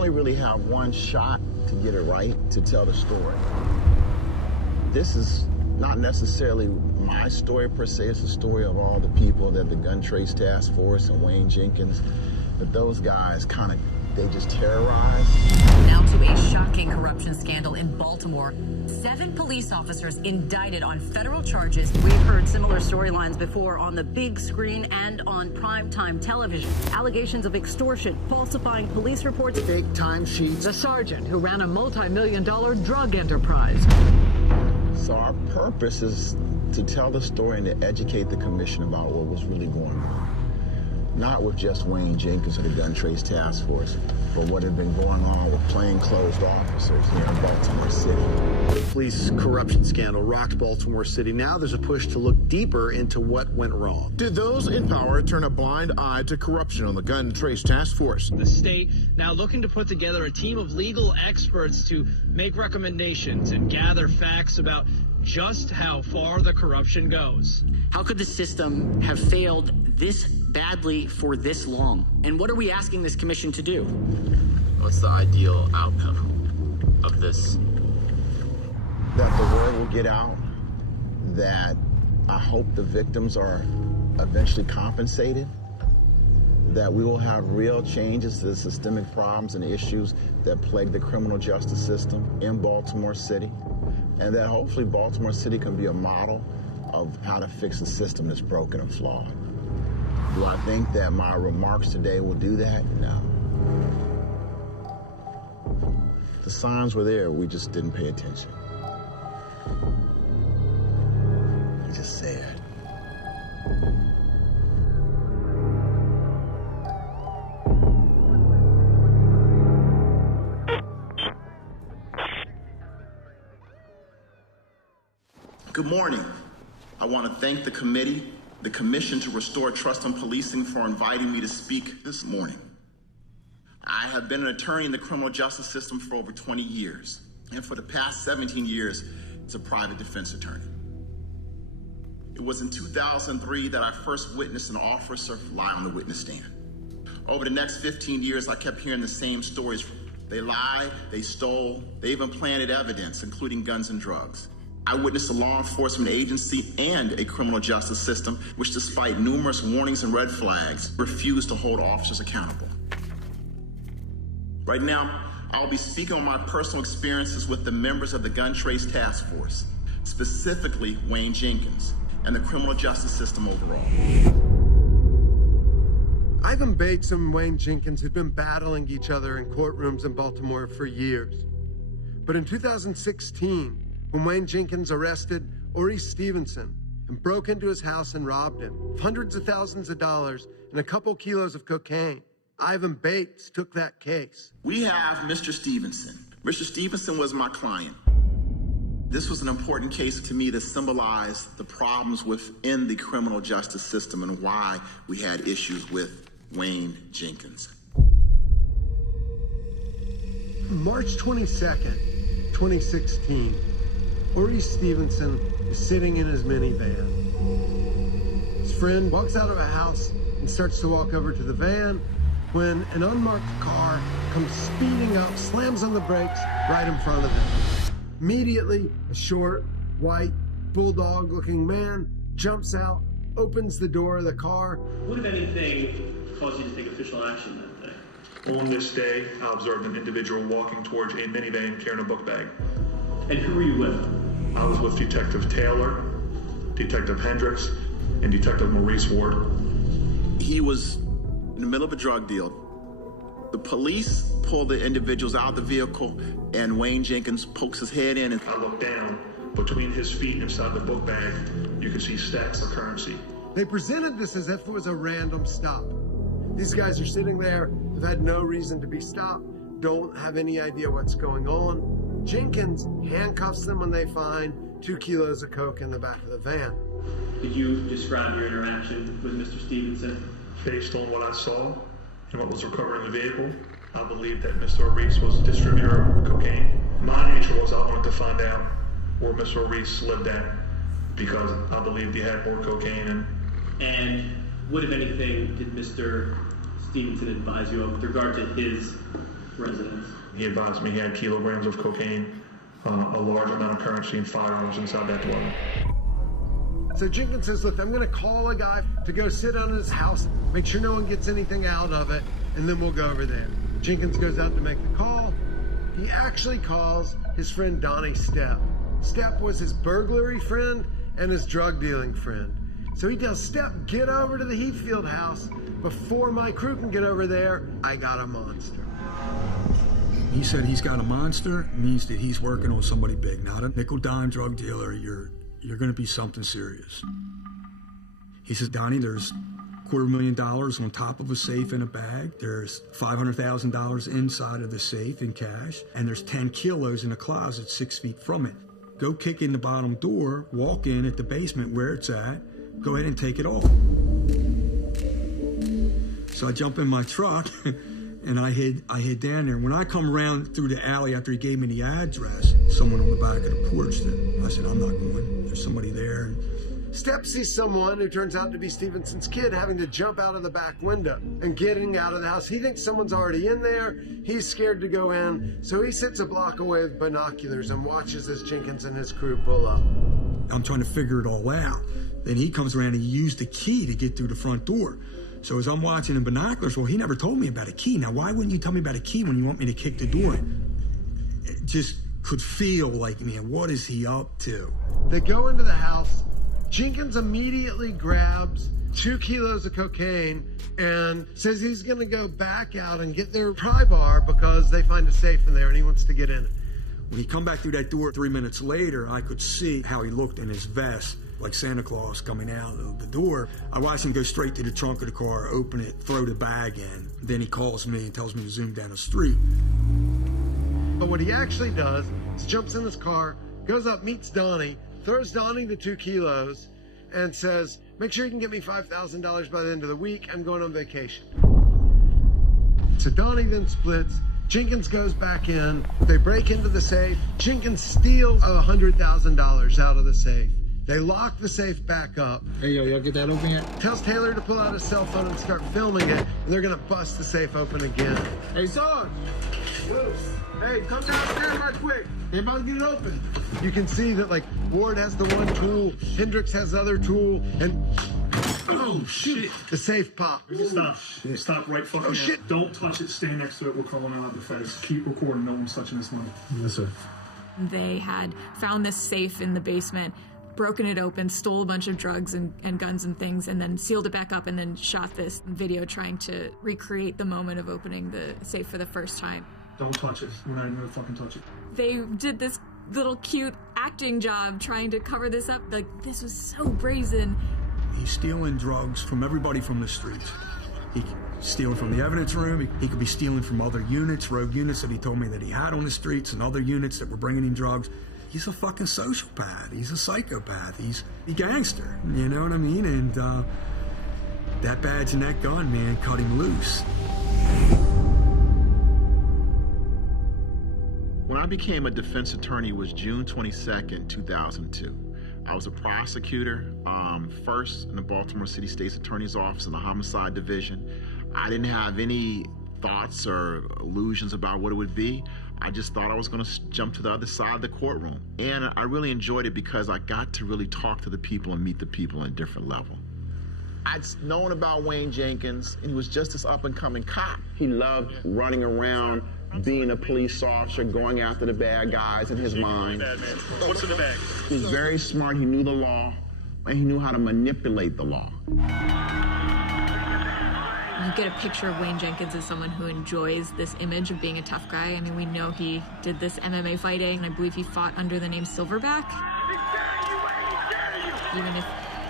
only really have one shot to get it right, to tell the story. This is not necessarily my story per se, it's the story of all the people that the Gun Trace Task Force and Wayne Jenkins, that those guys they just terrorize. Now to a shocking corruption scandal in Baltimore. 7 police officers indicted on federal charges. We've heard similar storylines before on the big screen and on primetime television. Allegations of extortion, falsifying police reports, fake timesheets. The sergeant who ran a multi-million-dollar drug enterprise. So our purpose is to tell the story and to educate the commission about what was really going on. Not with just Wayne Jenkins or the Gun Trace Task Force, but what had been going on with plainclothes officers here in Baltimore City. The police corruption scandal rocked Baltimore City. Now there's a push to look deeper into what went wrong. Did those in power turn a blind eye to corruption on the Gun Trace Task Force? The state now looking to put together a team of legal experts to make recommendations and gather facts about just how far the corruption goes. How could the system have failed this badly for this long? And what are we asking this commission to do? What's the ideal outcome of this? That the word will get out, that I hope the victims are eventually compensated, that we will have real changes to the systemic problems and issues that plague the criminal justice system in Baltimore City, and that hopefully Baltimore City can be a model of how to fix a system that's broken and flawed. Do I think that my remarks today will do that? No. The signs were there, we just didn't pay attention. We just said. Good morning. I want to thank the committee, the Commission to Restore Trust in Policing, for inviting me to speak this morning. I have been an attorney in the criminal justice system for over 20 years, and for the past 17 years as a private defense attorney. It was in 2003 that I first witnessed an officer lie on the witness stand. Over the next 15 years, I kept hearing the same stories. They lied, they stole, they even planted evidence, including guns and drugs. I witnessed a law enforcement agency and a criminal justice system which, despite numerous warnings and red flags, refused to hold officers accountable. Right now, I'll be speaking on my personal experiences with the members of the Gun Trace Task Force, specifically Wayne Jenkins, and the criminal justice system overall. Ivan Bates and Wayne Jenkins had been battling each other in courtrooms in Baltimore for years. But in 2016, when Wayne Jenkins arrested Maurice Stevenson and broke into his house and robbed him of hundreds of thousands of dollars and a couple kilos of cocaine, Ivan Bates took that case. We have Mr. Stevenson. Mr. Stevenson was my client. This was an important case to me that symbolized the problems within the criminal justice system and why we had issues with Wayne Jenkins. March 22nd, 2016, Maurice Stevenson is sitting in his minivan. His friend walks out of a house and starts to walk over to the van when an unmarked car comes speeding up, slams on the brakes right in front of them. Immediately, a short, white, bulldog-looking man jumps out, opens the door of the car. What, if anything, caused you to take official action that day? On this day, I observed an individual walking towards a minivan carrying a book bag. And who were you with? I was with Detective Taylor, Detective Hendricks, and Detective Maurice Ward. He was in the middle of a drug deal. The police pull the individuals out of the vehicle, and Wayne Jenkins pokes his head in. And I looked down. Between his feet inside the book bag, you could see stacks of currency. They presented this as if it was a random stop. These guys are sitting there, have had no reason to be stopped, don't have any idea what's going on. Jenkins handcuffs them when they find 2 kilos of coke in the back of the van. Did you describe your interaction with Mr. Stevenson? Based on what I saw and what was recovered in the vehicle, I believe that Mr. Reese was a distributor of cocaine. My nature was I wanted to find out where Mr. Reese lived at because I believed he had more cocaine. And what, if anything, did Mr. Stevenson advise you of with regard to his residence? He advised me he had kilograms of cocaine, a large amount of currency, and firearms inside that dwelling. So Jenkins says, look, I'm going to call a guy to go sit on his house, make sure no one gets anything out of it, and then we'll go over there. Jenkins goes out to make the call. He actually calls his friend Donnie Stepp. Stepp was his burglary friend and his drug dealing friend. So he tells Stepp, get over to the Heathfield house. Before my crew can get over there, I got a monster. He said he's got a monster, means that he's working on somebody big, not a nickel-dime drug dealer. You're going to be something serious. He says, Donnie, there's $250,000 on top of a safe in a bag. There's $500,000 inside of the safe in cash. And there's 10 kilos in a closet 6 feet from it. Go kick in the bottom door, walk in at the basement where it's at, go ahead and take it all. So I jump in my truck and I head down there. When I come around through the alley after he gave me the address, someone on the back of the porch did. I said, I'm not going. There's somebody there. Stepp sees someone who turns out to be Stevenson's kid having to jump out of the back window and getting out of the house. He thinks someone's already in there. He's scared to go in, so he sits a block away with binoculars and watches as Jenkins and his crew pull up. I'm trying to figure it all out. Then he comes around and he used the key to get through the front door. So as I'm watching in binoculars, well, he never told me about a key. Now, why wouldn't you tell me about a key when you want me to kick the door? It just could feel like, man, what is he up to? They go into the house. Jenkins immediately grabs 2 kilos of cocaine and says he's going to go back out and get their pry bar because they find a safe in there and he wants to get in it. When he come back through that door 3 minutes later, I could see how he looked in his vest, like Santa Claus coming out of the door. I watched him go straight to the trunk of the car, open it, throw the bag in. Then he calls me and tells me to zoom down the street. But what he actually does is jumps in his car, goes up, meets Donnie, throws Donnie the 2 kilos, and says, make sure you can get me $5,000 by the end of the week. I'm going on vacation. So Donnie then splits. Jenkins goes back in. They break into the safe. Jenkins steals $100,000 out of the safe. They lock the safe back up. Hey, yo, y'all get that open yet? Tells Taylor to pull out his cell phone and start filming it, and they're gonna bust the safe open again. Hey, Sarge! Hey, come downstairs right quick. They about to get it open. You can see that, like, Ward has the one tool, Hendricks has the other tool, and oh, shit. The safe popped. Stop. Stop right fucking now. Shit. Don't touch it. Stand next to it. We're calling out the feds. Keep recording. No one's touching this money. Yes, sir. They had found this safe in the basement, broken it open, stole a bunch of drugs and guns and things, and then sealed it back up and then shot this video trying to recreate the moment of opening the safe for the first time. Don't touch it. We're not even gonna fucking touch it. They did this little cute acting job trying to cover this up. Like, this was so brazen. He's stealing drugs from everybody from the streets. He stealing from the evidence room. He could be stealing from other units, rogue units that he told me that he had on the streets, and other units that were bringing him drugs. He's a fucking sociopath. He's a psychopath. He's a gangster. You know what I mean? And that badge and that gun, man, cut him loose. When I became a defense attorney was June 22nd, 2002. I was a prosecutor, first in the Baltimore City State's Attorney's Office in the Homicide Division. I didn't have any thoughts or illusions about what it would be. I just thought I was going to jump to the other side of the courtroom. And I really enjoyed it because I got to really talk to the people and meet the people on a different level. I'd known about Wayne Jenkins, and he was just this up-and-coming cop. He loved running around, being a police officer, going after the bad guys in his mind. What's in the bag? He was very smart. He knew the law, and he knew how to manipulate the law. You get a picture of Wayne Jenkins as someone who enjoys this image of being a tough guy. I mean, we know he did this MMA fighting, and I believe he fought under the name Silverback. Even if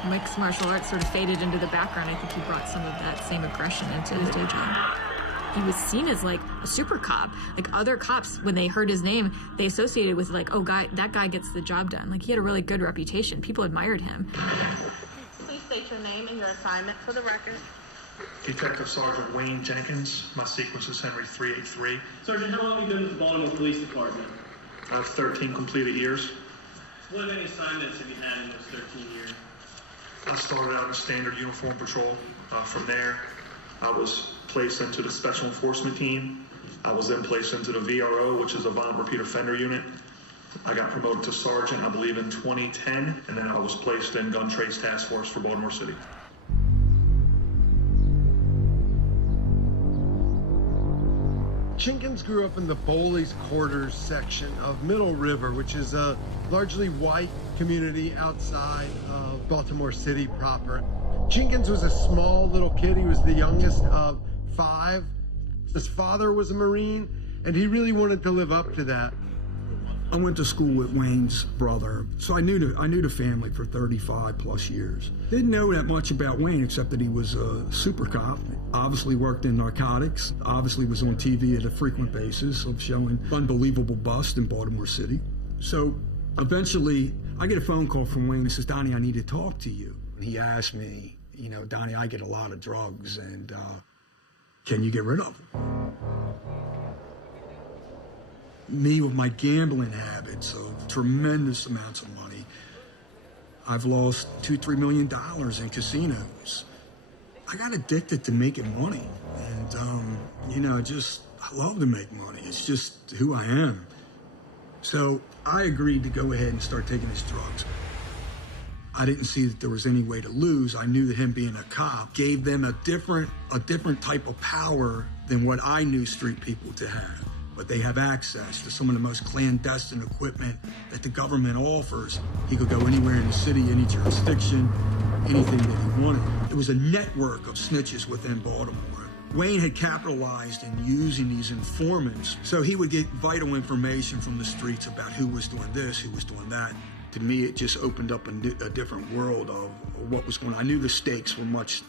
mixed martial arts sort of faded into the background, I think he brought some of that same aggression into his day job. He was seen as like a super cop. Like other cops, when they heard his name, they associated with like, oh, that guy gets the job done. Like he had a really good reputation. People admired him. Please state your name and your assignment for the record. Detective Sergeant Wayne Jenkins. My sequence is Henry 383. Sergeant, how long have you been with the Baltimore Police Department? I have 13 completed years. What, if any, assignments have you had in those 13 years? I started out in standard uniform patrol. From there, I was placed into the special enforcement team. I was then placed into the VRO, which is a Violent Repeat Offender Unit. I got promoted to sergeant, I believe, in 2010, and then I was placed in Gun Trace Task Force for Baltimore City. Jenkins grew up in the Bowley's Quarters section of Middle River, which is a largely white community outside of Baltimore City proper. Jenkins was a small little kid. He was the youngest of 5. His father was a Marine, and he really wanted to live up to that. I went to school with Wayne's brother, so I knew the family for 35 plus years. Didn't know that much about Wayne except that he was a super cop, obviously worked in narcotics, obviously was on TV at a frequent basis of showing unbelievable bust in Baltimore City. So eventually I get a phone call from Wayne and says, "Donnie, I need to talk to you." And he asked me, "Donnie, I get a lot of drugs and can you get rid of them?" Me with my gambling habits of tremendous amounts of money, I've lost $2-3 million in casinos. I got addicted to making money, and I love to make money. It's just who I am. So I agreed to go ahead and start taking his drugs. I didn't see that there was any way to lose. I knew that him being a cop gave them a different type of power than what I knew street people to have. But they have access to some of the most clandestine equipment that the government offers. He could go anywhere in the city, any jurisdiction, anything that he wanted. It was a network of snitches within Baltimore. Wayne had capitalized in using these informants, so he would get vital information from the streets about who was doing this, who was doing that. To me, it just opened up a different world of what was going on. I knew the stakes were much,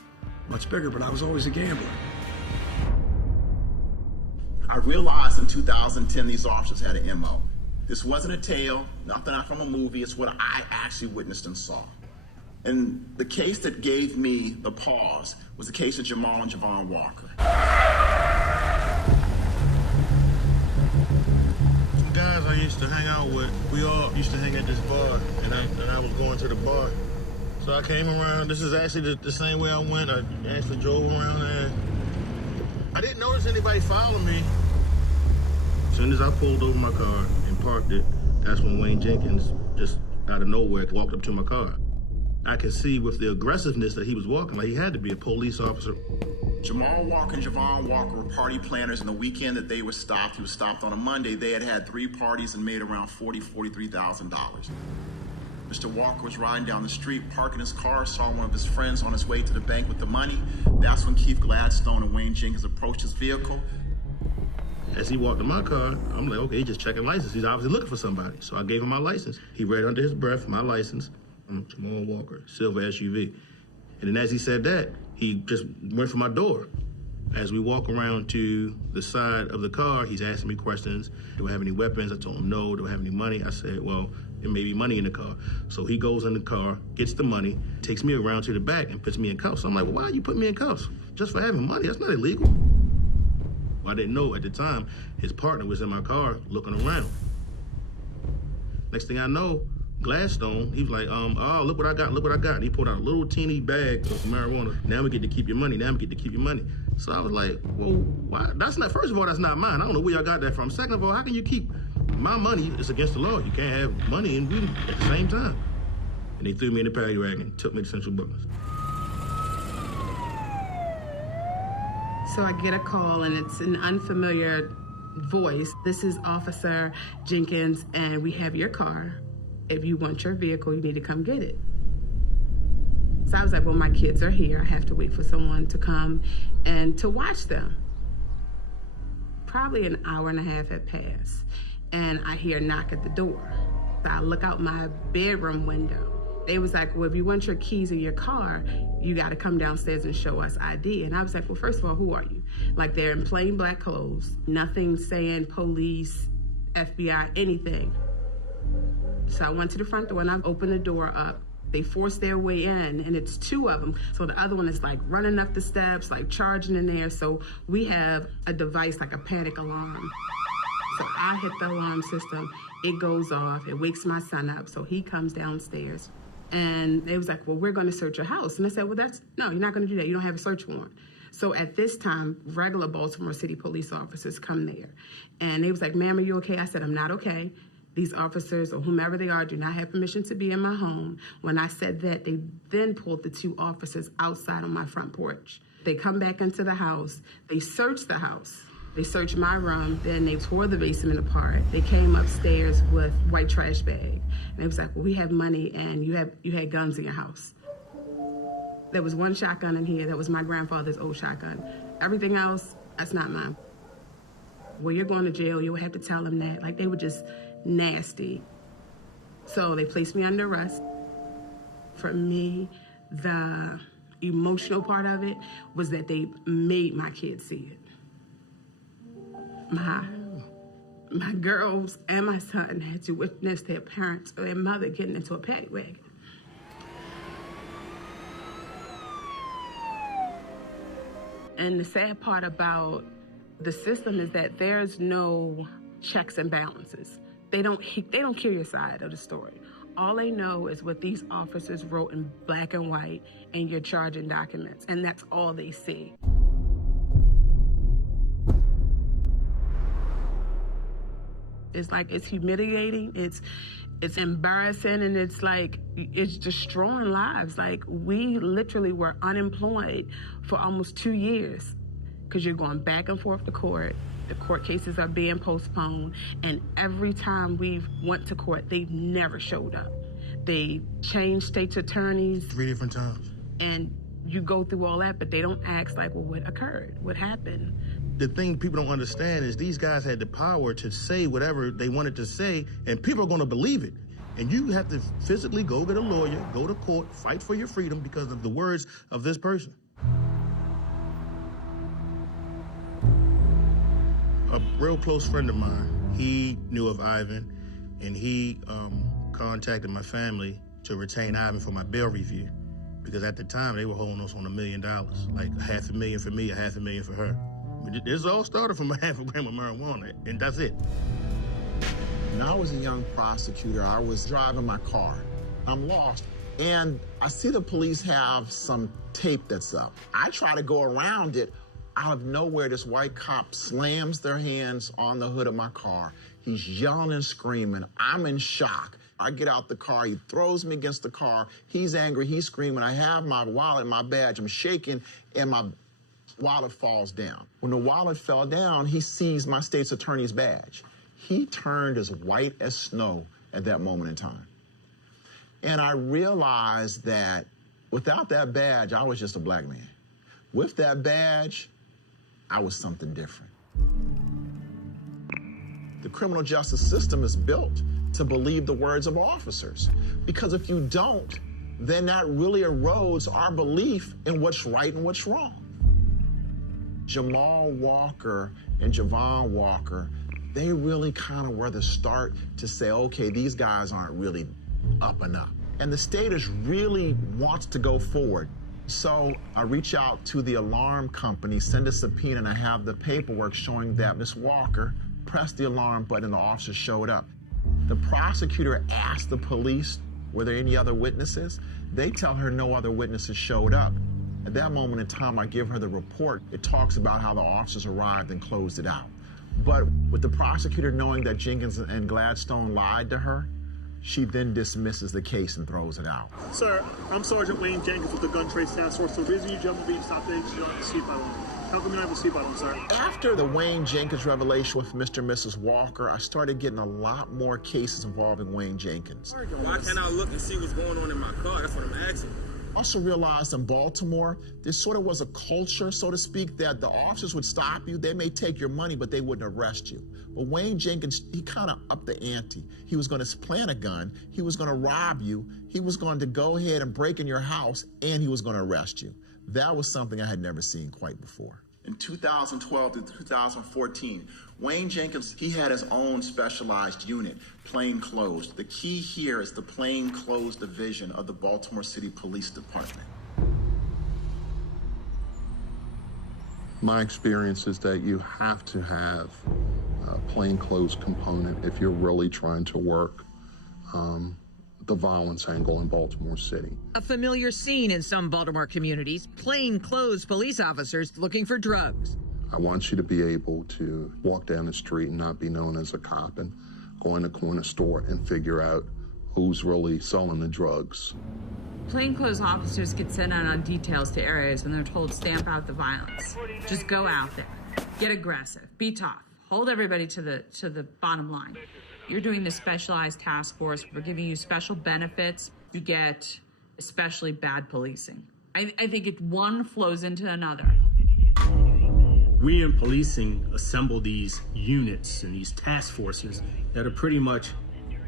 much bigger, but I was always a gambler. I realized in 2010 these officers had an MO. This wasn't a tale, nothing out from a movie, it's what I actually witnessed and saw. And the case that gave me the pause was the case of Jamal and Javon Walker. Guys I used to hang out with, we all used to hang at this bar, and I was going to the bar. So I came around, this is actually the same way I went, I actually drove around there. I didn't notice anybody following me. As soon as I pulled over my car and parked it, that's when Wayne Jenkins just out of nowhere walked up to my car. I could see with the aggressiveness that he was walking, like he had to be a police officer. Jamal Walker and Javon Walker were party planners, and the weekend that they were stopped, he was stopped on a Monday, they had 3 parties and made around $43,000. Mr. Walker was riding down the street, parking his car, saw one of his friends on his way to the bank with the money. That's when Keith Gladstone and Wayne Jenkins approached his vehicle. As he walked to my car, I'm like, okay, he's just checking license. He's obviously looking for somebody. So I gave him my license. He read under his breath my license. I'm Jamal Walker, silver SUV. And then as he said that, he just went for my door. As we walk around to the side of the car, he's asking me questions. Do I have any weapons? I told him no. Do I have any money? I said, well, there may be money in the car. So he goes in the car, gets the money, takes me around to the back and puts me in cuffs. I'm like, well, why are you putting me in cuffs? Just for having money? That's not illegal. I didn't know at the time his partner was in my car looking around. Next thing I know, Gladstone, he was like, oh, look what I got, look what I got. And he pulled out a little teeny bag of marijuana. Now we get to keep your money, now we get to keep your money. So I was like, well, why? That's not, first of all, that's not mine. I don't know where y'all got that from. Second of all, how can you keep my money? It's against the law. You can't have money and weed at the same time. And they threw me in the paddy wagon and took me to Central Brooklyn. So I get a call, and it's an unfamiliar voice. This is Officer Jenkins, and we have your car. If you want your vehicle, you need to come get it. So I was like, well, my kids are here. I have to wait for someone to come and to watch them. Probably an hour and a half had passed, and I hear a knock at the door. So I look out my bedroom window. They was like, well, if you want your keys in your car, you got to come downstairs and show us ID. And I was like, well, first of all, who are you? Like, they're in plain black clothes, nothing saying police, FBI, anything. So I went to the front door and I opened the door up. They forced their way in, and it's 2 of them. So the other one is like running up the steps, like charging in there. So we have a device like a panic alarm. So I hit the alarm system, it goes off, it wakes my son up. So he comes downstairs. And they was like, well, we're going to search your house. And I said, well, no, you're not going to do that. You don't have a search warrant. So at this time, regular Baltimore City police officers come there. And they was like, ma'am, are you okay? I said, I'm not okay. These officers, or whomever they are, do not have permission to be in my home. When I said that, they then pulled the 2 officers outside on my front porch. They come back into the house. They searched the house. They searched my room. Then they tore the basement apart. They came upstairs with white trash bag. And they was like, well, we have money and you had guns in your house. There was 1 shotgun in here. That was my grandfather's old shotgun. Everything else, that's not mine. Well, you're going to jail. You'll have to tell them that. Like, they were just nasty. So they placed me under arrest. For me, the emotional part of it was that they made my kids see it. My girls and my son had to witness their parents or their mother getting into a paddy wagon. And the sad part about the system is that there's no checks and balances. They don't hear your side of the story. All they know is what these officers wrote in black and white in your charging documents, and that's all they see. It's like, it's humiliating, it's embarrassing, and it's like, it's destroying lives. Like, we literally were unemployed for almost 2 years because you're going back and forth to court. The court cases are being postponed, and every time we've went to court, they've never showed up. They changed state's attorneys 3 different times. And you go through all that, but they don't ask, like, well, what occurred? What happened? The thing people don't understand is these guys had the power to say whatever they wanted to say, and people are going to believe it. And you have to physically go get a lawyer, go to court, fight for your freedom because of the words of this person. A real close friend of mine, he knew of Ivan, and he contacted my family to retain Ivan for my bail review, because at the time they were holding us on $1 million, like $500,000 for me, $500,000 for her. This all started from a half a gram of marijuana, and that's it. When I was a young prosecutor, I was driving my car. I'm lost, and I see the police have some tape that's up. I try to go around it. Out of nowhere, this white cop slams their hands on the hood of my car. He's yelling and screaming. I'm in shock. I get out the car. He throws me against the car. He's angry. He's screaming. I have my wallet, my badge. I'm shaking, and my wallet falls down. When the wallet fell down, he sees my state's attorney's badge. He turned as white as snow at that moment in time. And I realized that without that badge, I was just a black man. With that badge, I was something different. The criminal justice system is built to believe the words of officers, because if you don't, then that really erodes our belief in what's right and what's wrong. Jamal Walker and Javon Walker, they really kind of were the start to say, okay, these guys aren't really up and up. And the state is really wants to go forward. So I reach out to the alarm company, send a subpoena, and I have the paperwork showing that Ms. Walker pressed the alarm button and the officer showed up. The prosecutor asked the police, were there any other witnesses? They tell her no other witnesses showed up. At that moment in time, I give her the report. It talks about how the officers arrived and closed it out. But with the prosecutor knowing that Jenkins and Gladstone lied to her, she then dismisses the case and throws it out. Sir, I'm Sergeant Wayne Jenkins with the Gun Trace Task Force. The reason you jumped being stopped today is you don't have a seatbelt on. How come you don't have a seatbelt on, sir? After the Wayne Jenkins revelation with Mr. and Mrs. Walker, I started getting a lot more cases involving Wayne Jenkins. Why can't I look and see what's going on in my car? That's what I'm asking. I also realized in Baltimore, there sort of was a culture, so to speak, that the officers would stop you. They may take your money, but they wouldn't arrest you. But Wayne Jenkins, he kind of upped the ante. He was going to plant a gun. He was going to rob you. He was going to go ahead and break in your house, and he was going to arrest you. That was something I had never seen quite before. In 2012 to 2014, Wayne Jenkins, he had his own specialized unit, Plainclothes. The key here is the Plainclothes Division of the Baltimore City Police Department. My experience is that you have to have a plainclothes component if you're really trying to work the violence angle in Baltimore City. A familiar scene in some Baltimore communities, plainclothes police officers looking for drugs. I want you to be able to walk down the street and not be known as a cop and go in a corner store and figure out who's really selling the drugs. Plainclothes officers get sent out on details to areas when they're told stamp out the violence. Just go out there, get aggressive, be tough, hold everybody to the bottom line. You're doing the specialized task force. We're giving you special benefits. You get especially bad policing. I think one flows into another. We in policing assemble these units and these task forces that are pretty much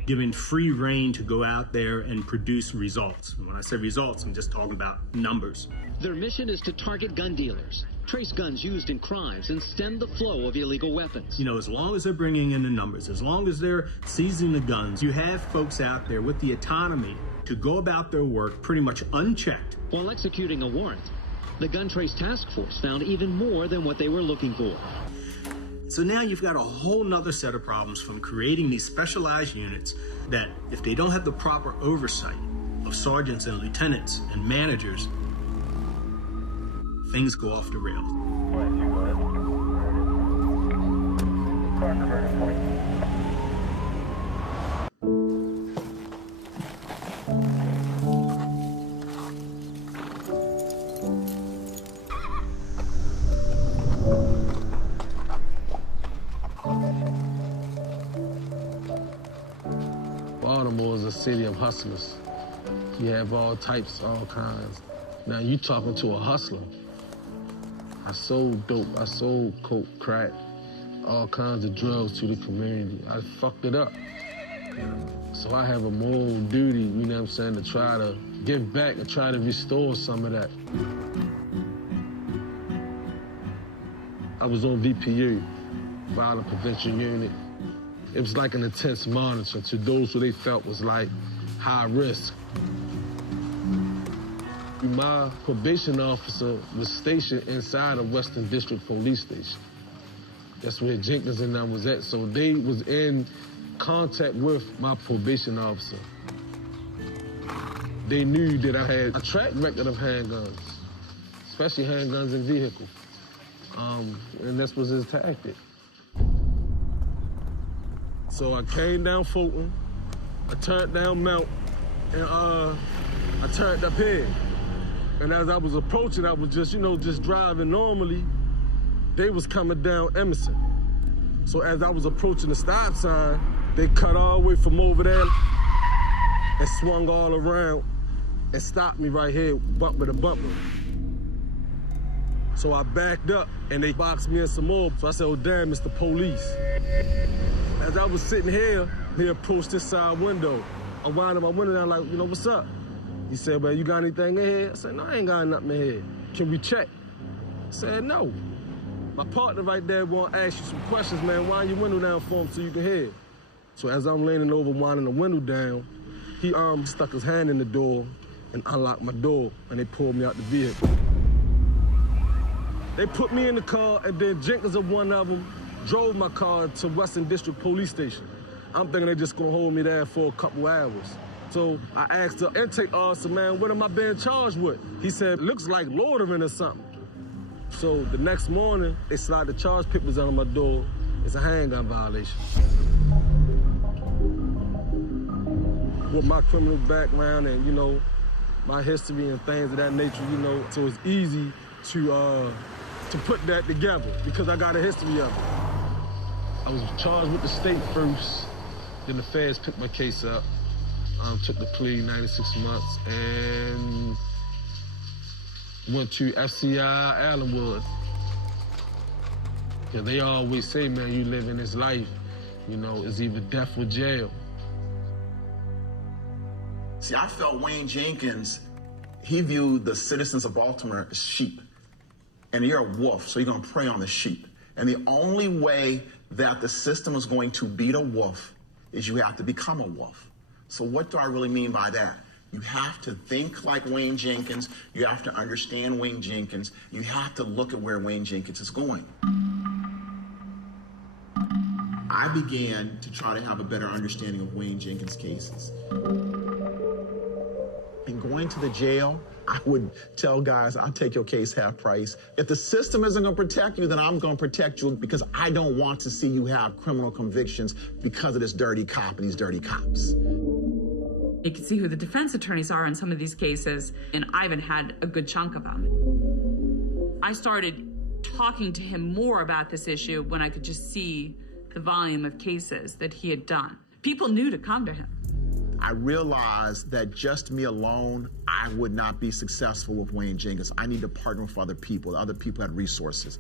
given free rein to go out there and produce results. And when I say results, I'm just talking about numbers. Their mission is to target gun dealers, trace guns used in crimes, and stem the flow of illegal weapons. You know, as long as they're bringing in the numbers, as long as they're seizing the guns, you have folks out there with the autonomy to go about their work pretty much unchecked. While executing a warrant, the Gun Trace Task Force found even more than what they were looking for. So now you've got a whole nother set of problems from creating these specialized units that, if they don't have the proper oversight of sergeants and lieutenants and managers, things go off the rails. Baltimore is a city of hustlers. You have all types, all kinds. Now you talking to a hustler. I sold dope, I sold coke, crack, all kinds of drugs to the community. I fucked it up. So I have a moral duty, you know what I'm saying, to try to give back and try to restore some of that. I was on VPU, Violent Prevention Unit. It was like an intense monitor to those who they felt was like high risk. My probation officer was stationed inside of Western District Police Station. That's where Jenkins and I was at. So they was in contact with my probation officer. They knew that I had a track record of handguns, especially handguns in vehicles. And this was his tactic. So I came down Fulton, I turned down Mount, and I turned up here. And as I was approaching, I was just, just driving normally. They was coming down Emerson. So as I was approaching the stop sign, they cut all the way from over there and swung all around and stopped me right here, bumper to bumper. So I backed up and they boxed me in some more. So I said, oh damn, it's the police. As I was sitting here, he approached this side window. I wound up my window down like, what's up? He said, well, you got anything in here? I said, no, I ain't got nothing in here. Can we check? I said, no. My partner right there want to ask you some questions, man. Wind your window down for him so you can hear. So as I'm leaning over, winding the window down, he stuck his hand in the door and unlocked my door, and they pulled me out the vehicle. They put me in the car, and then Jenkins of one of them drove my car to Western District Police Station. I'm thinking they're just gonna hold me there for a couple hours. So I asked the intake officer, man, what am I being charged with? He said, looks like loitering or something. So the next morning, they slide the charge papers on my door. It's a handgun violation. With my criminal background and, my history and things of that nature, so it's easy to put that together because I got a history of it. I was charged with the state first, then the feds picked my case up, took the plea, 96 months, and went to FCI Allenwood. Yeah, they always say, man, you live in this life, it's either death or jail. See, I felt Wayne Jenkins, he viewed the citizens of Baltimore as sheep. And you're a wolf, so you're gonna prey on the sheep. And the only way that the system is going to beat a wolf is you have to become a wolf. So what do I really mean by that? You have to think like Wayne Jenkins. You have to understand Wayne Jenkins. You have to look at where Wayne Jenkins is going. I began to try to have a better understanding of Wayne Jenkins' cases. And going to the jail, I would tell guys, I'll take your case half price. If the system isn't going to protect you, then I'm going to protect you because I don't want to see you have criminal convictions because of this dirty cop and these dirty cops. You can see who the defense attorneys are in some of these cases, and Ivan had a good chunk of them. I started talking to him more about this issue when I could just see the volume of cases that he had done. People knew to come to him. I realized that just me alone, I would not be successful with Wayne Jenkins. I need to partner with other people. Other people had resources.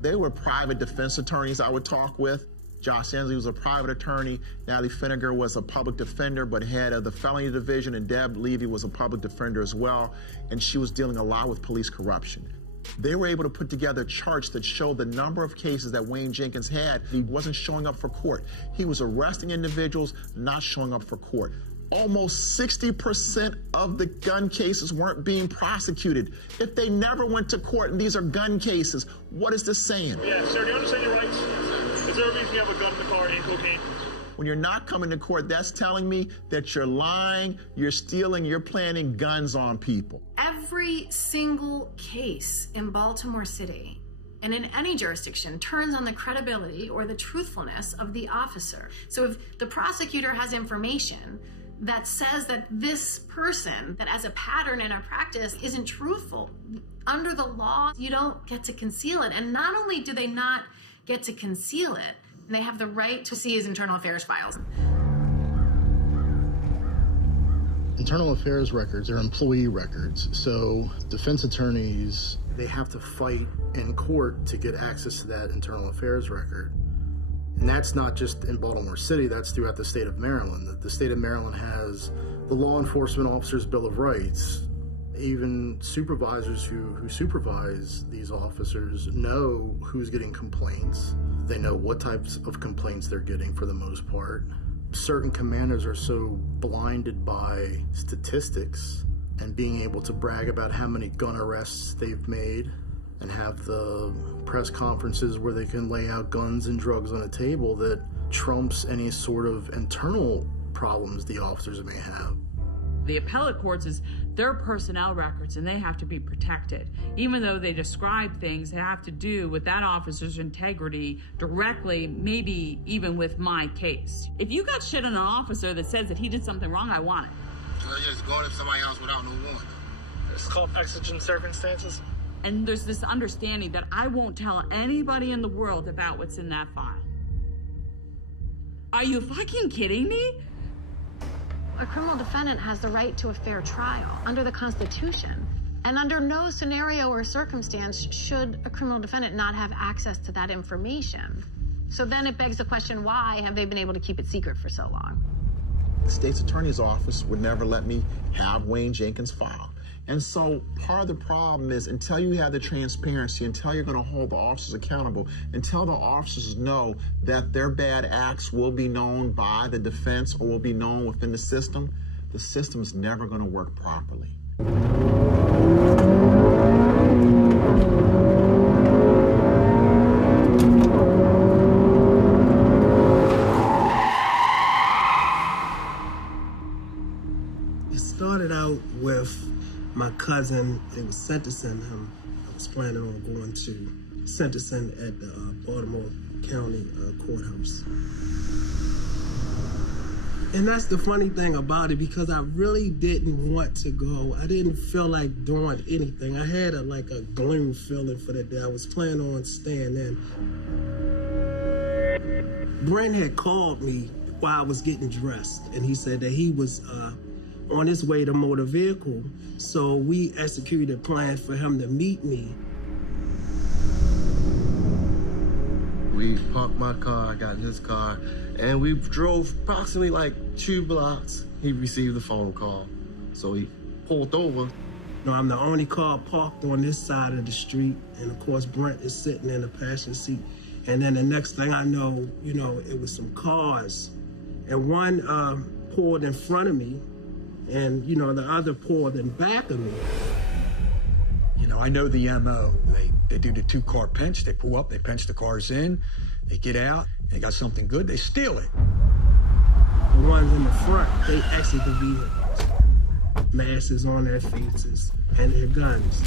They were private defense attorneys I would talk with. Josh Ensley was a private attorney. Natalie Finnegar was a public defender, but head of the felony division, and Deb Levy was a public defender as well, and she was dealing a lot with police corruption. They were able to put together charts that showed the number of cases that Wayne Jenkins had. He wasn't showing up for court. He was arresting individuals, not showing up for court. Almost 60% of the gun cases weren't being prosecuted. If they never went to court, and these are gun cases, what is this saying? Yeah, sir, do you understand your rights? Is there a reason you have a gun in the car and cocaine? When you're not coming to court, that's telling me that you're lying, you're stealing, you're planting guns on people. Every single case in Baltimore City and in any jurisdiction turns on the credibility or the truthfulness of the officer. So if the prosecutor has information that says that this person, that as a pattern in a practice, isn't truthful, under the law, you don't get to conceal it. And not only do they not get to conceal it, they have the right to see his internal affairs files. Internal affairs records are employee records, so defense attorneys, they have to fight in court to get access to that internal affairs record. And that's not just in Baltimore City, that's throughout the state of Maryland. The state of Maryland has the Law Enforcement Officers' Bill of Rights. Even supervisors who supervise these officers know who's getting complaints. They know what types of complaints they're getting for the most part. Certain commanders are so blinded by statistics and being able to brag about how many gun arrests they've made and have the press conferences where they can lay out guns and drugs on a table that trumps any sort of internal problems the officers may have. The appellate courts is their personnel records, and they have to be protected. Even though they describe things that have to do with that officer's integrity directly, maybe even with my case. If you got shit on an officer that says that he did something wrong, I want it. Just going to somebody else without no warrant. It's called exigent circumstances. And there's this understanding that I won't tell anybody in the world about what's in that file. Are you fucking kidding me? A criminal defendant has the right to a fair trial under the Constitution. And under no scenario or circumstance should a criminal defendant not have access to that information. So then it begs the question, why have they been able to keep it secret for so long? The state's attorney's office would never let me have Wayne Jenkins' file. And so part of the problem is until you have the transparency, until you're going to hold the officers accountable, until the officers know that their bad acts will be known by the defense or will be known within the system is never going to work properly. It started out with my cousin. They was sentencing him. I was planning on going to sentencing at the Baltimore County courthouse. And that's the funny thing about it, because I really didn't want to go. I didn't feel like doing anything. I had a gloom feeling for the day. I was planning on staying in. Brent had called me while I was getting dressed, and he said that he was on his way to motor vehicle. So we executed a plan for him to meet me. We parked my car, I got in his car, and we drove approximately 2 blocks. He received a phone call, so he pulled over. No, I'm the only car parked on this side of the street, and of course Brent is sitting in the passenger seat. And then the next thing I know, it was some cars, and one pulled in front of me, and the other pulled in back of me. I know the MO. They do the 2-car pinch. They pull up, they pinch the cars in, they get out, they got something good, they steal it. The ones in the front, they exit the vehicles. masks on their faces, and their guns.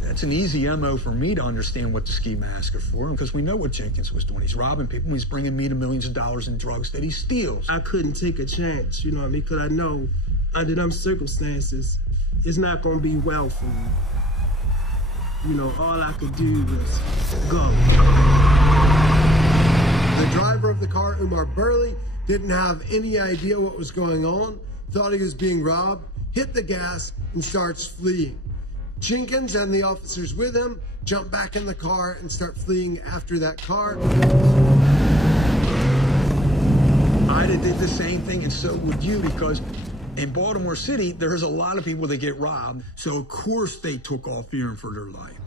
That's an easy MO for me to understand what the ski masks are for, because we know what Jenkins was doing. He's robbing people. He's bringing me to millions of dollars in drugs that he steals. I couldn't take a chance, you know what I mean? Because I know under them circumstances, it's not going to be well for me. You know, all I could do was go. The driver of the car, Umar Burley, didn't have any idea what was going on, thought he was being robbed, hit the gas, and starts fleeing. Jenkins and the officers with him jump back in the car and start fleeing after that car. I'd have did the same thing, and so would you, because in Baltimore City, there's a lot of people that get robbed, so of course they took off fearing for their life.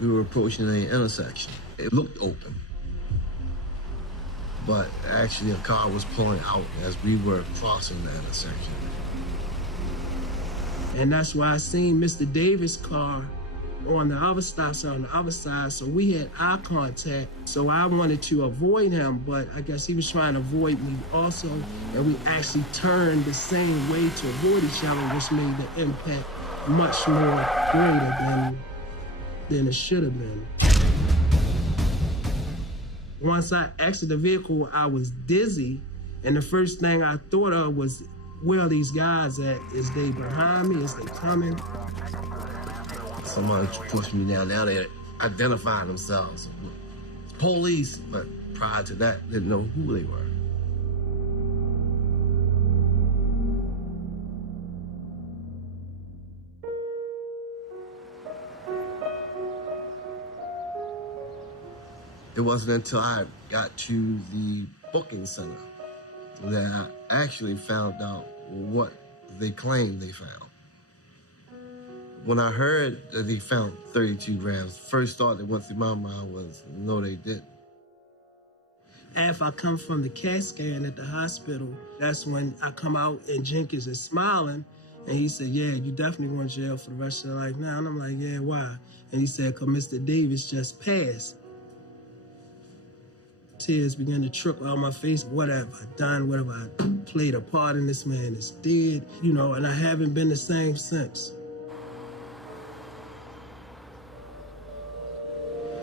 We were approaching an intersection. It looked open, but actually a car was pulling out as we were crossing the intersection. And that's why I seen Mr. Davis' car on the other stop sign on the other side, so we had eye contact. So I wanted to avoid him, but I guess he was trying to avoid me also, and we actually turned the same way to avoid each other, which made the impact much more greater than it should have been. Once I exited the vehicle, I was dizzy, and the first thing I thought of was, where are these guys at? Is they behind me? Is they coming? Somebody pushed me down there. They identified themselves. It's police, but prior to that, didn't know who they were. It wasn't until I got to the booking center that I actually found out what they claimed they found. When I heard that they found 32 grams, the first thought that went through my mind was, no, they didn't. After I come from the CAT scan at the hospital, that's when I come out and Jenkins is smiling, and he said, yeah, you definitely going to jail for the rest of your life now. And I'm like, yeah, why? And he said, because Mr. Davis just passed. Tears began to trickle out my face. What have I done? What have I played a part in? This man is dead, you know, and I haven't been the same since.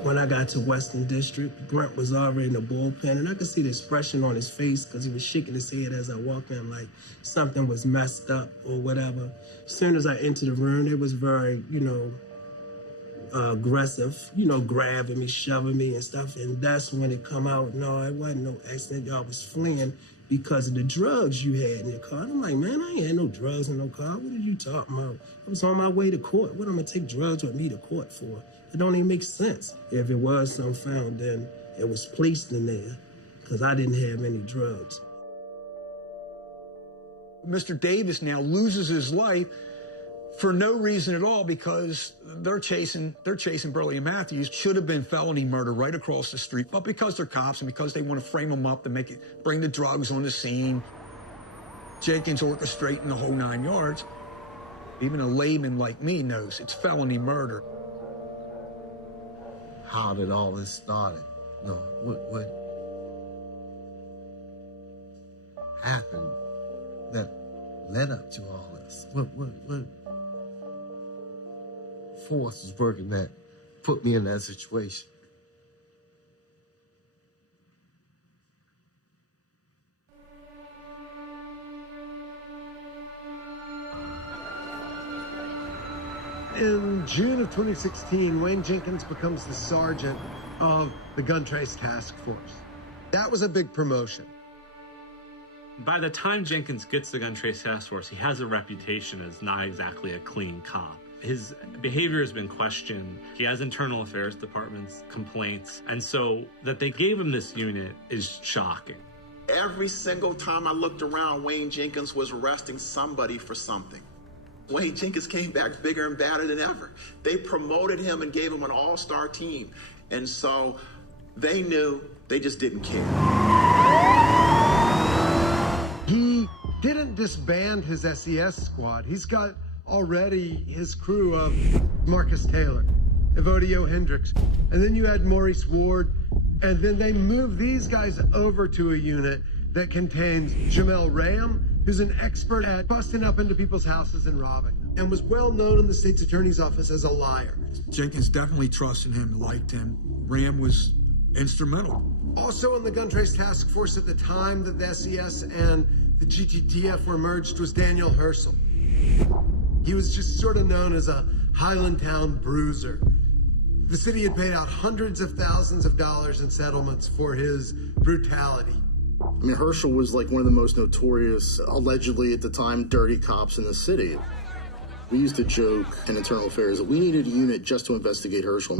When I got to Western District, Brent was already in the bullpen, and I could see the expression on his face because he was shaking his head as I walked in, like something was messed up or whatever. As soon as I entered the room, it was very, you know, aggressive, you know, grabbing me, shoving me and stuff. And that's when it come out, no, it wasn't no accident. Y'all was fleeing because of the drugs you had in your car. And I'm like, man, I ain't had no drugs in no car. What are you talking about? I was on my way to court. What am I gonna take drugs with me to court for? It don't even make sense. If it was some found, then it was placed in there because I didn't have any drugs. Mr. Davis now loses his life for no reason at all, because they're chasing Burley and Matthews. Should have been felony murder right across the street, but because they're cops and because they want to frame them up to bring the drugs on the scene, Jenkins orchestrating the whole 9 yards. Even a layman like me knows it's felony murder. How did all this start? No, what happened that led up to all this? What force was working that put me in that situation? In June of 2016, Wayne Jenkins becomes the sergeant of the Gun Trace Task Force. That was a big promotion. By the time Jenkins gets the Gun Trace Task Force, he has a reputation as not exactly a clean cop. His behavior has been questioned. He has internal affairs department's complaints. And so that they gave him this unit is shocking. Every single time I looked around, Wayne Jenkins was arresting somebody for something. Wayne Jenkins came back bigger and badder than ever. They promoted him and gave him an all-star team. And so they knew, they just didn't care. He didn't disband his SES squad. He's got already his crew of Marcus Taylor, Evodio Hendricks, and then you had Maurice Ward, and then they moved these guys over to a unit that contains Jamel Ram who's an expert at busting up into people's houses and robbing them, and was well known in the state's attorney's office as a liar. Jenkins definitely trusted him, liked him. Ram was instrumental. Also in the gun trace task force at the time that the SES and the GTTF were merged was Daniel Herschel. He was just sort of known as a Highlandtown bruiser. The city had paid out hundreds of thousands of dollars in settlements for his brutality. I mean, Herschel was like one of the most notorious, allegedly at the time, dirty cops in the city. We used to joke in Internal Affairs that we needed a unit just to investigate Herschel.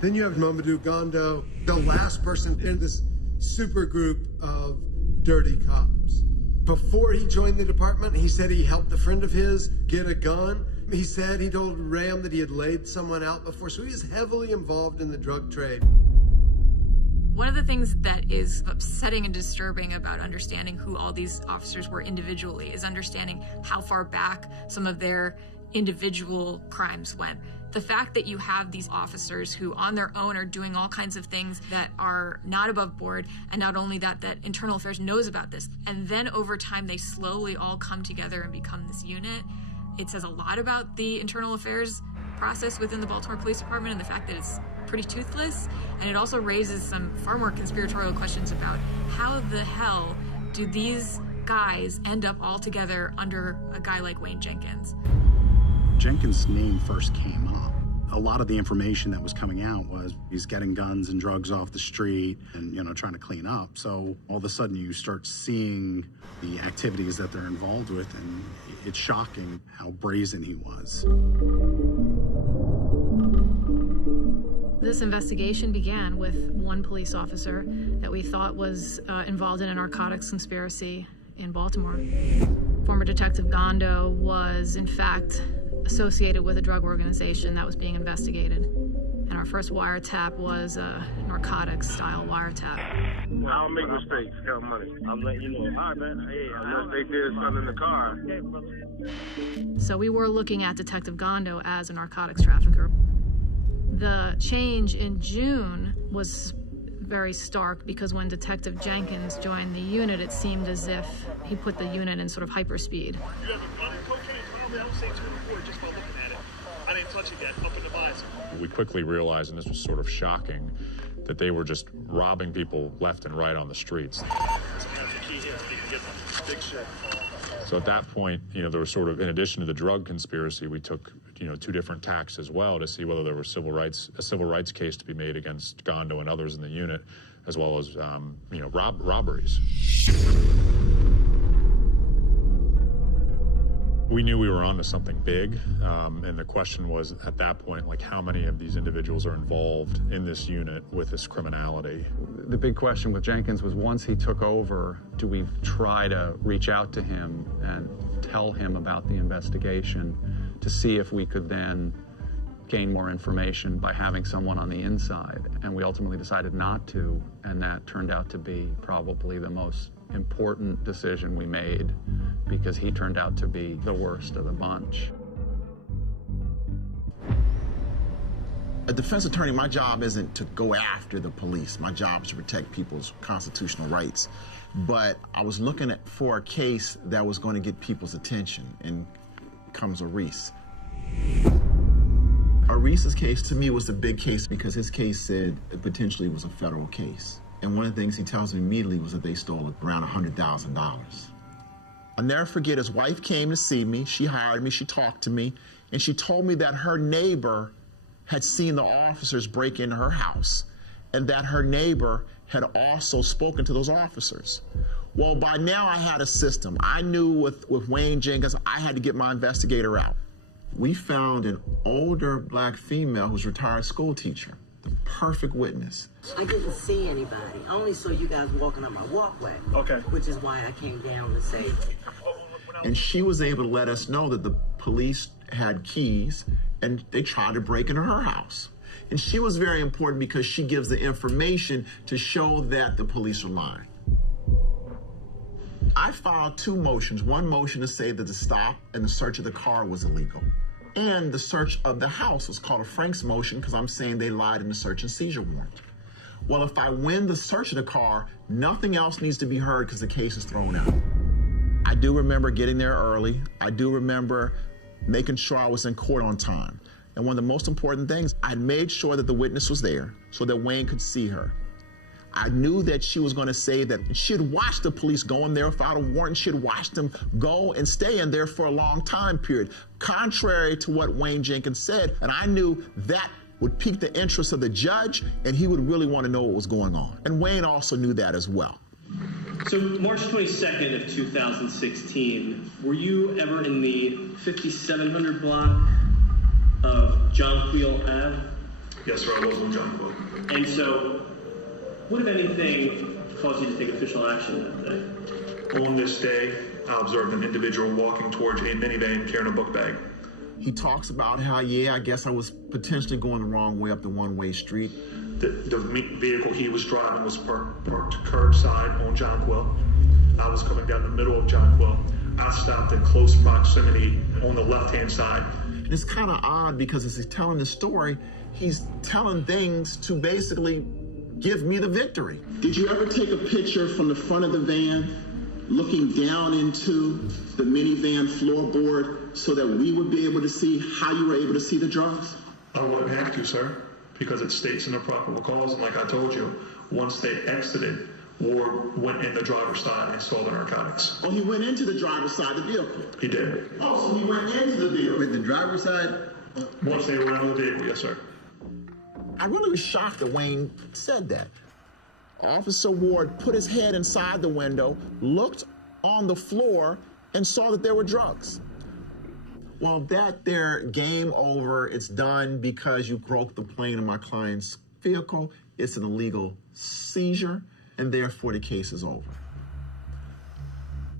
Then you have Mamadou Gondo, the last person in this super group of dirty cops. Before he joined the department, he said he helped a friend of his get a gun. He said he told Ram that he had laid someone out before, so he is heavily involved in the drug trade. One of the things that is upsetting and disturbing about understanding who all these officers were individually is understanding how far back some of their individual crimes went. The fact that you have these officers who on their own are doing all kinds of things that are not above board, and not only that Internal Affairs knows about this, and then over time they slowly all come together and become this unit. It says a lot about the Internal Affairs process within the Baltimore Police Department and the fact that it's pretty toothless, and it also raises some far more conspiratorial questions about how the hell do these guys end up all together under a guy like Wayne Jenkins. Jenkins' name first came up. A lot of the information that was coming out was he's getting guns and drugs off the street and, trying to clean up. So all of a sudden you start seeing the activities that they're involved with, and it's shocking how brazen he was. This investigation began with one police officer that we thought was involved in a narcotics conspiracy in Baltimore. Former Detective Gondo was, in fact, associated with a drug organization that was being investigated. And our first wiretap was a narcotics-style wiretap. I don't make mistakes, count money. I'm letting you know. All right, man. Hey, unless they did something in the car. So we were looking at Detective Gondo as a narcotics trafficker. The change in June was very stark because when Detective Jenkins joined the unit, it seemed as if he put the unit in sort of hyperspeed. You have a gun and cocaine? I would say 2 and 4 just by looking at it. I didn't touch it yet, up in the visor. We quickly realized, and this was sort of shocking, that they were just robbing people left and right on the streets. That's the key here, so you can get the big shit. So at that point, there was sort of, in addition to the drug conspiracy, we took, 2 different tacks as well to see whether there was a civil rights case to be made against Gondo and others in the unit, as well as, robberies. We knew we were onto something big, and the question was, at that point, how many of these individuals are involved in this unit with this criminality? The big question with Jenkins was, once he took over, do we try to reach out to him and tell him about the investigation to see if we could then gain more information by having someone on the inside? And we ultimately decided not to, and that turned out to be probably the most important decision we made, because he turned out to be the worst of the bunch. A defense attorney, my job isn't to go after the police. My job is to protect people's constitutional rights. But I was looking for a case that was going to get people's attention, and comes Areese. Areese's case to me was the big case because his case said it potentially was a federal case. And one of the things he tells me immediately was that they stole around $100,000. I'll never forget, his wife came to see me. She hired me, she talked to me, and she told me that her neighbor had seen the officers break into her house, and that her neighbor had also spoken to those officers. Well, by now I had a system. I knew with Wayne Jenkins, I had to get my investigator out. We found an older black female who's a retired school teacher. The perfect witness. I didn't see anybody. I only saw you guys walking up my walkway. Okay. Which is why I came down to say. And she was able to let us know that the police had keys and they tried to break into her house. And she was very important because she gives the information to show that the police are lying. I filed 2 motions. One motion to say that the stop and the search of the car was illegal. And the search of the house was called a Frank's motion because I'm saying they lied in the search and seizure warrant. Well, if I win the search of the car, nothing else needs to be heard because the case is thrown out. do remember getting there early. I do remember making sure I was in court on time. And one of the most important things, I made sure that the witness was there so that Wayne could see her. I knew that she was going to say that she had watched the police go in there without a warrant. She had watched them go and stay in there for a long time period, contrary to what Wayne Jenkins said. And I knew that would pique the interest of the judge, and he would really want to know what was going on. And Wayne also knew that as well. So March 22nd of 2016, were you ever in the 5700 block of Jonquil Ave? Yes, sir, I was on Jonquil. And so, what, if anything, caused you to take official action that day? On this day, I observed an individual walking towards a minivan carrying a book bag. He talks about how, yeah, I guess I was potentially going the wrong way up the one-way street. The vehicle he was driving was parked curbside on Jonquil. I was coming down the middle of Jonquil. I stopped in close proximity on the left-hand side. And it's kind of odd because as he's telling the story, he's telling things to basically give me the victory. Did you ever take a picture from the front of the van looking down into the minivan floorboard so that we would be able to see how you were able to see the drugs? I wouldn't have to, sir, because it states in the probable cause, and like I told you, once they exited, Ward went in the driver's side and saw the narcotics. Oh, he went into the driver's side of the vehicle? He did. Oh, so he went into the vehicle? With the driver's side? Once they were out of the vehicle, yes, sir. I really was shocked that Wayne said that. Officer Ward put his head inside the window, looked on the floor, and saw that there were drugs. Well, that there, game over, it's done because you broke the plane in my client's vehicle. It's an illegal seizure, and therefore the case is over.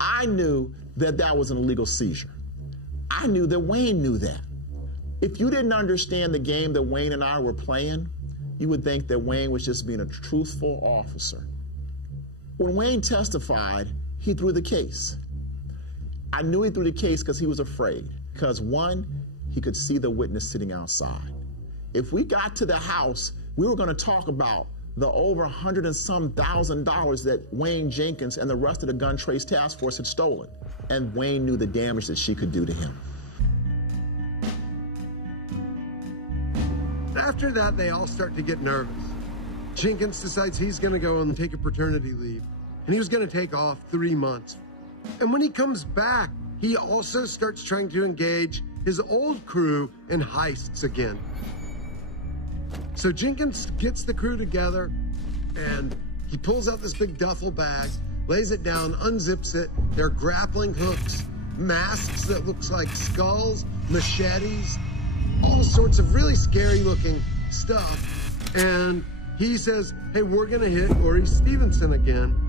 I knew that that was an illegal seizure. I knew that Wayne knew that. If you didn't understand the game that Wayne and I were playing, you would think that Wayne was just being a truthful officer. When Wayne testified, he threw the case. I knew he threw the case because he was afraid. Because one, he could see the witness sitting outside. If we got to the house, we were going to talk about the over $100,000 and some that Wayne Jenkins and the rest of the Gun Trace Task Force had stolen. And Wayne knew the damage that she could do to him. After that, they all start to get nervous. Jenkins decides he's going to go and take a paternity leave, and he was going to take off 3 months. And when he comes back, he also starts trying to engage his old crew in heists again. So Jenkins gets the crew together, and he pulls out this big duffel bag, lays it down, unzips it. There are grappling hooks, masks that looks like skulls, machetes, all sorts of really scary looking stuff. And he says, hey, we're gonna hit Ori Stevenson again.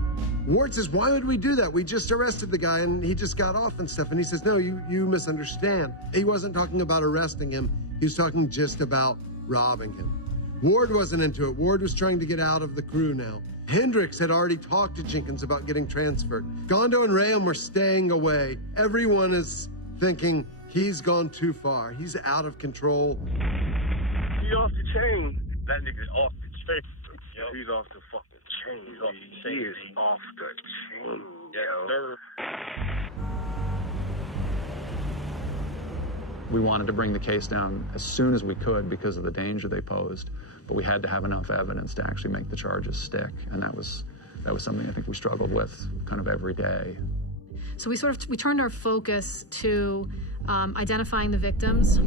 Ward says, why would we do that? We just arrested the guy and he just got off and stuff. And he says, no, you misunderstand. He wasn't talking about arresting him. He was talking just about robbing him. Ward wasn't into it. Ward was trying to get out of the crew now. Hendricks had already talked to Jenkins about getting transferred. Gondo and Rayam were staying away. Everyone is thinking he's gone too far. He's out of control. He off the chain. That nigga's off the chain. Yo, he's off the fucking chain. He's off the chain. He is off the chain. Yes, sir. We wanted to bring the case down as soon as we could because of the danger they posed, but we had to have enough evidence to actually make the charges stick, and that was something I think we struggled with kind of every day. So we turned our focus to identifying the victims.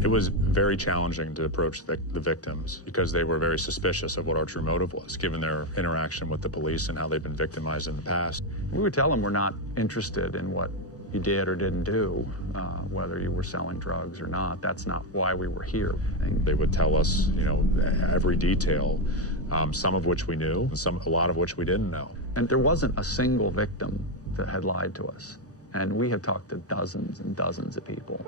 It was very challenging to approach the victims because they were very suspicious of what our true motive was, given their interaction with the police and how they've been victimized in the past. We would tell them we're not interested in what you did or didn't do, whether you were selling drugs or not. That's not why we were here. And they would tell us, every detail, some of which we knew, and a lot of which we didn't know. And there wasn't a single victim that had lied to us. And we had talked to dozens and dozens of people.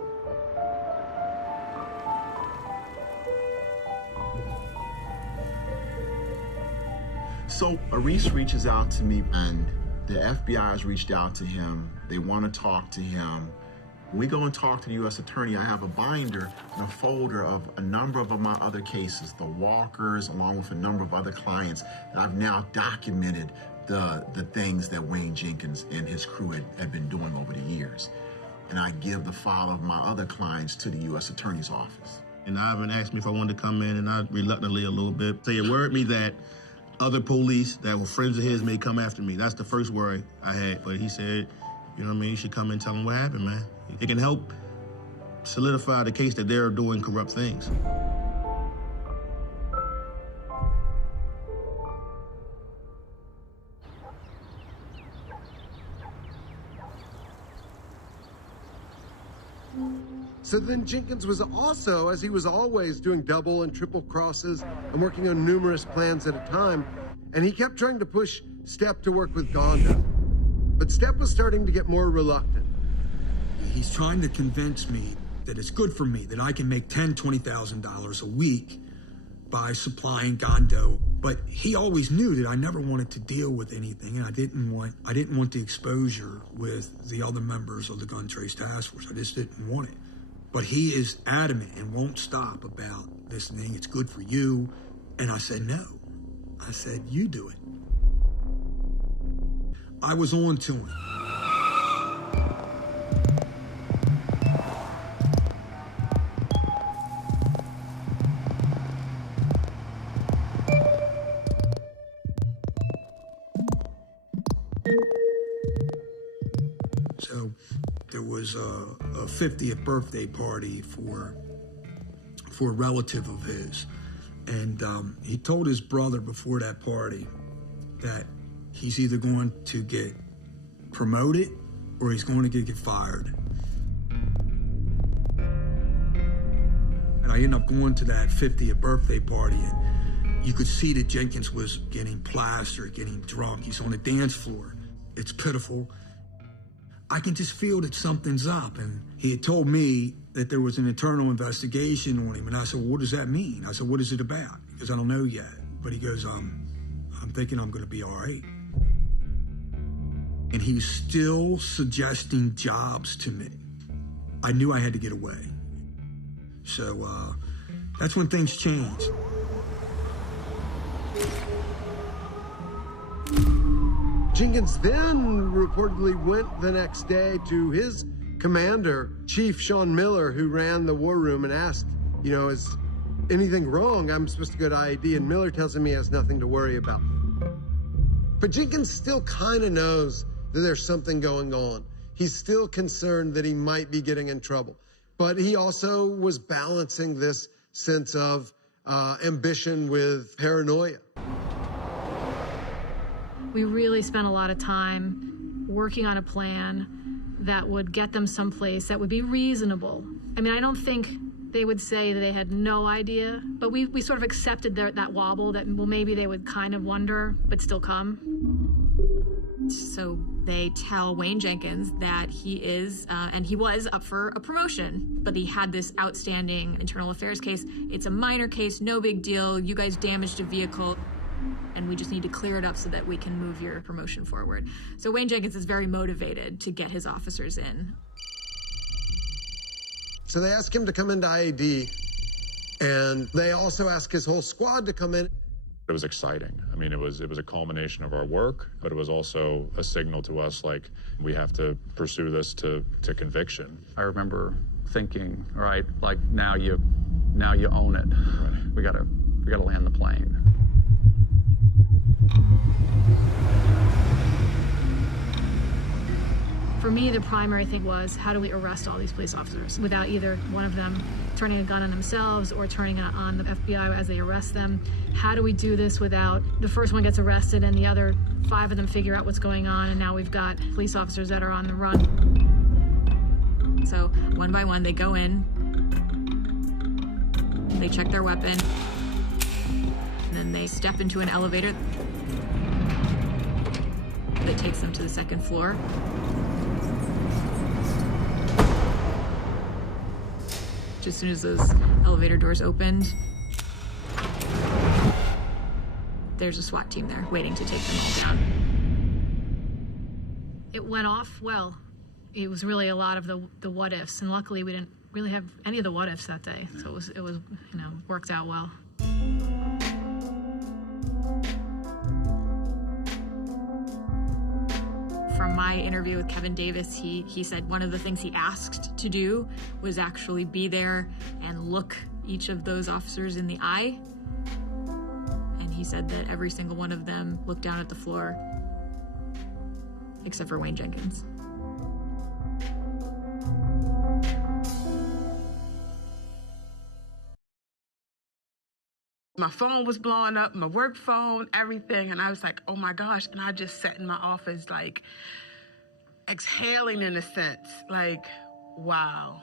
So Aris reaches out to me, and the FBI has reached out to him. They want to talk to him. When we go and talk to the U.S. Attorney, I have a binder and a folder of a number of my other cases, the Walkers, along with a number of other clients. And I've now documented the things that Wayne Jenkins and his crew had been doing over the years. And I give the file of my other clients to the U.S. Attorney's Office. And Ivan asked me if I wanted to come in, and I reluctantly a little bit. So he worried me that other police that were friends of his may come after me. That's the first worry I had. But he said, you know what I mean, you should come and tell them what happened, man. It can help solidify the case that they're doing corrupt things. So then Jenkins was also, as he was always, doing double and triple crosses and working on numerous plans at a time, and he kept trying to push Stepp to work with Gondo. But Stepp was starting to get more reluctant. He's trying to convince me that it's good for me, that I can make $10,000, $20,000 a week by supplying Gondo. But he always knew that I never wanted to deal with anything, and I didn't want the exposure with the other members of the Gun Trace Task Force. I just didn't want it. But he is adamant and won't stop about this thing. It's good for you. And I said, no. I said, you do it. I was on to him. So there was a 50th birthday party for a relative of his. And he told his brother before that party that he's either going to get promoted or he's going to get fired. And I ended up going to that 50th birthday party, and you could see that Jenkins was getting plastered, getting drunk. He's on the dance floor. It's pitiful. I can just feel that something's up. And he had told me that there was an internal investigation on him. And I said, well, what does that mean? I said, what is it about? Because I don't know yet. But he goes, I'm thinking I'm going to be all right. And he was still suggesting jobs to me. I knew I had to get away. So that's when things changed. Jenkins then reportedly went the next day to his commander, Chief Sean Miller, who ran the war room, and asked, you know, is anything wrong? I'm supposed to go to IED, and Miller tells him he has nothing to worry about. But Jenkins still kind of knows that there's something going on. He's still concerned that he might be getting in trouble. But he also was balancing this sense of ambition with paranoia. We really spent a lot of time working on a plan that would get them someplace that would be reasonable. I mean, I don't think they would say that they had no idea, but we sort of accepted that wobble that, well, maybe they would kind of wonder, but still come. So they tell Wayne Jenkins that he is, and he was up for a promotion, but he had this outstanding internal affairs case. It's a minor case, no big deal. You guys damaged a vehicle, and we just need to clear it up so that we can move your promotion forward. So Wayne Jenkins is very motivated to get his officers in. So they ask him to come into IED, and they also ask his whole squad to come in. It was exciting. I mean, it was a culmination of our work, but it was also a signal to us, like, we have to pursue this to conviction. I remember thinking, all right, like, now you own it. Right. We gotta land the plane. For me, the primary thing was, how do we arrest all these police officers without either one of them turning a gun on themselves or turning it on the FBI as they arrest them? How do we do this without the first one gets arrested and the other 5 of them figure out what's going on, and now we've got police officers that are on the run? So one by one, they go in, they check their weapon, and then they step into an elevator that takes them to the second floor. As soon as those elevator doors opened, there's a SWAT team there waiting to take them all down. It went off well. It was really a lot of the what ifs, and luckily we didn't really have any of the what ifs that day. So it was worked out well. from my interview with Kevin Davis, he said one of the things he asked to do was actually be there and look each of those officers in the eye. And he said that every single one of them looked down at the floor, except for Wayne Jenkins. My phone was blowing up, my work phone, everything, and I was like, oh my gosh, and I just sat in my office, like, exhaling in a sense, like, wow,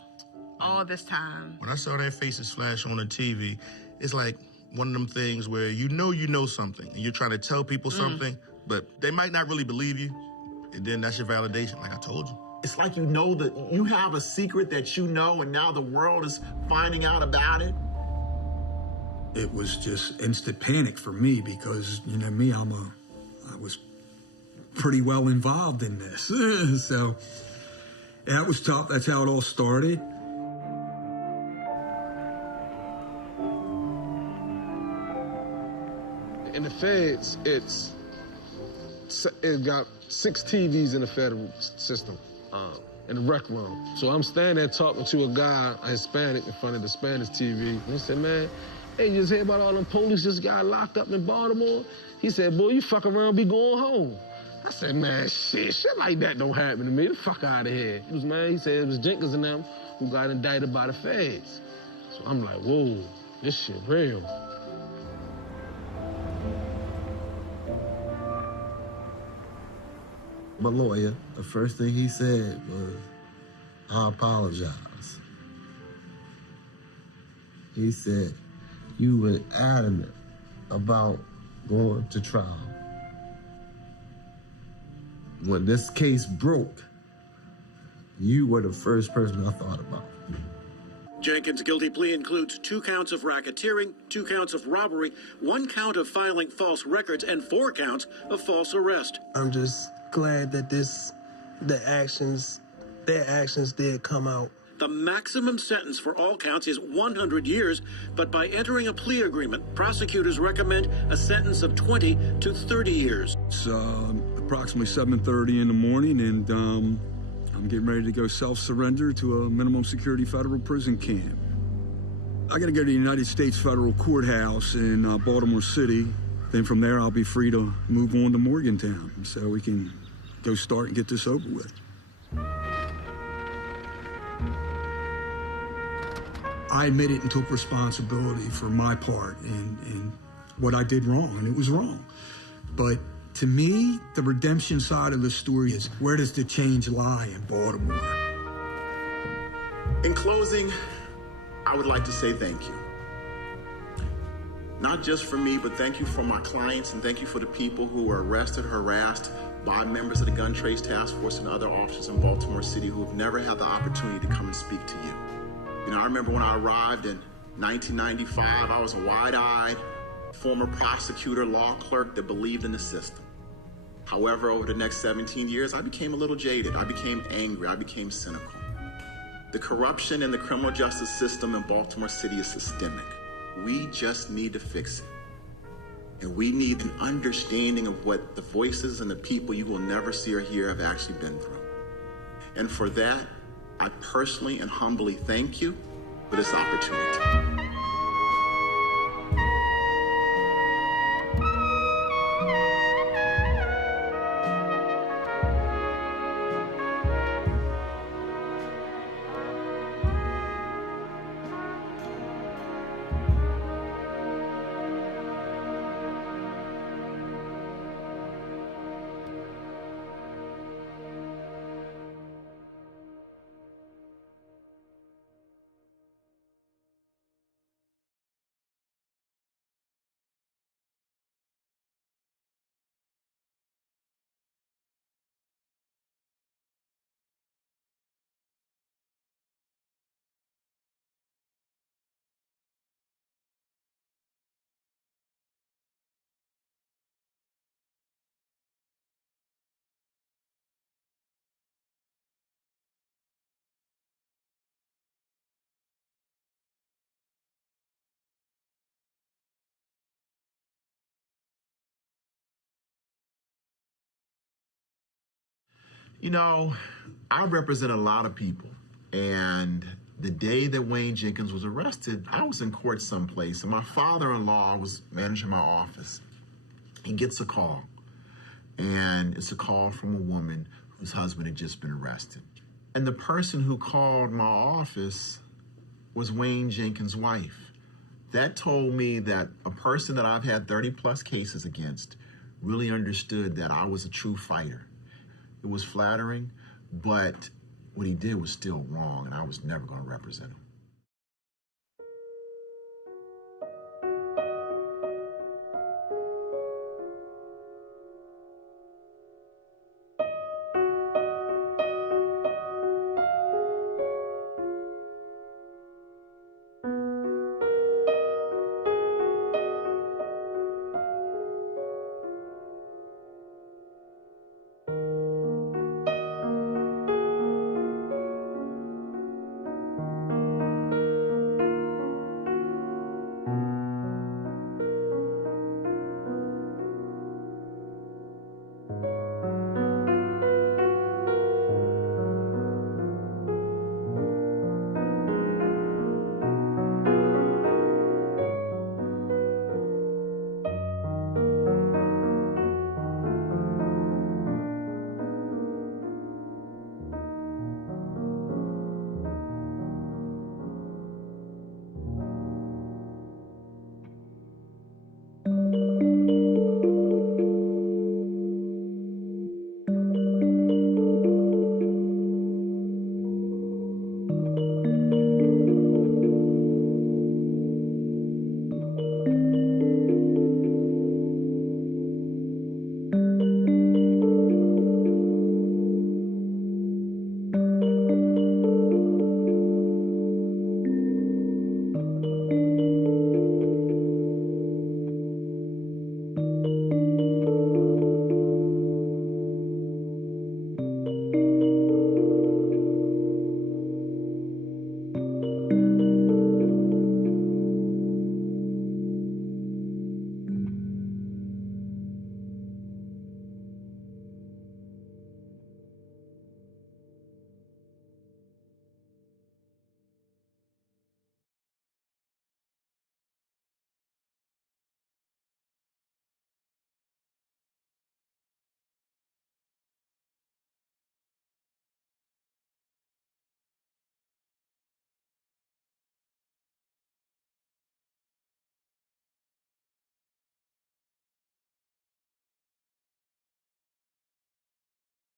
all this time. When I saw their faces flash on the TV, it's like one of them things where you know something, and you're trying to tell people something, but they might not really believe you, and then that's your validation, like I told you. It's like you know that you have a secret that you know, and now the world is finding out about it. It was just instant panic for me because, you know me, I was pretty well involved in this. So that was tough. That's how it all started. In the feds, it got 6 TVs in the federal system in the rec room. So I'm standing there talking to a guy, a Hispanic, in front of the Spanish TV. And he said, man, hey, you just hear about all them police just got locked up in Baltimore? He said, boy, you fuck around, be going home. I said, man, shit like that don't happen to me. Get the fuck out of here. He said it was Jenkins and them who got indicted by the feds. So I'm like, whoa, this shit real. My lawyer, the first thing he said was, I apologize. He said, you were adamant about going to trial. When this case broke, you were the first person I thought about. Jenkins' guilty plea includes 2 counts of racketeering, 2 counts of robbery, 1 count of filing false records, and 4 counts of false arrest. I'm just glad that their actions did come out. The maximum sentence for all counts is 100 years, but by entering a plea agreement, prosecutors recommend a sentence of 20 to 30 years. It's approximately 7:30 in the morning, and I'm getting ready to go self-surrender to a minimum security federal prison camp. I gotta go to the United States Federal Courthouse in Baltimore City. Then from there, I'll be free to move on to Morgantown, so we can go start and get this over with. I admitted and took responsibility for my part in what I did wrong, and it was wrong. But to me, the redemption side of the story is, where does the change lie in Baltimore? In closing, I would like to say thank you. Not just for me, but thank you for my clients, and thank you for the people who were arrested, harassed by members of the Gun Trace Task Force and other officers in Baltimore City who have never had the opportunity to come and speak to you. You know, I remember when I arrived in 1995, I was a wide-eyed former prosecutor, law clerk that believed in the system. However, over the next 17 years, I became a little jaded. I became angry. I became cynical. The corruption in the criminal justice system in Baltimore City is systemic. We just need to fix it. And we need an understanding of what the voices and the people you will never see or hear have actually been through. And for that, I personally and humbly thank you for this opportunity. You know, I represent a lot of people, and the day that Wayne Jenkins was arrested, I was in court someplace, and my father-in-law was managing my office. He gets a call, and it's a call from a woman whose husband had just been arrested. And the person who called my office was Wayne Jenkins' wife. That told me that a person that I've had 30-plus cases against really understood that I was a true fighter. It was flattering, but what he did was still wrong, and I was never going to represent him.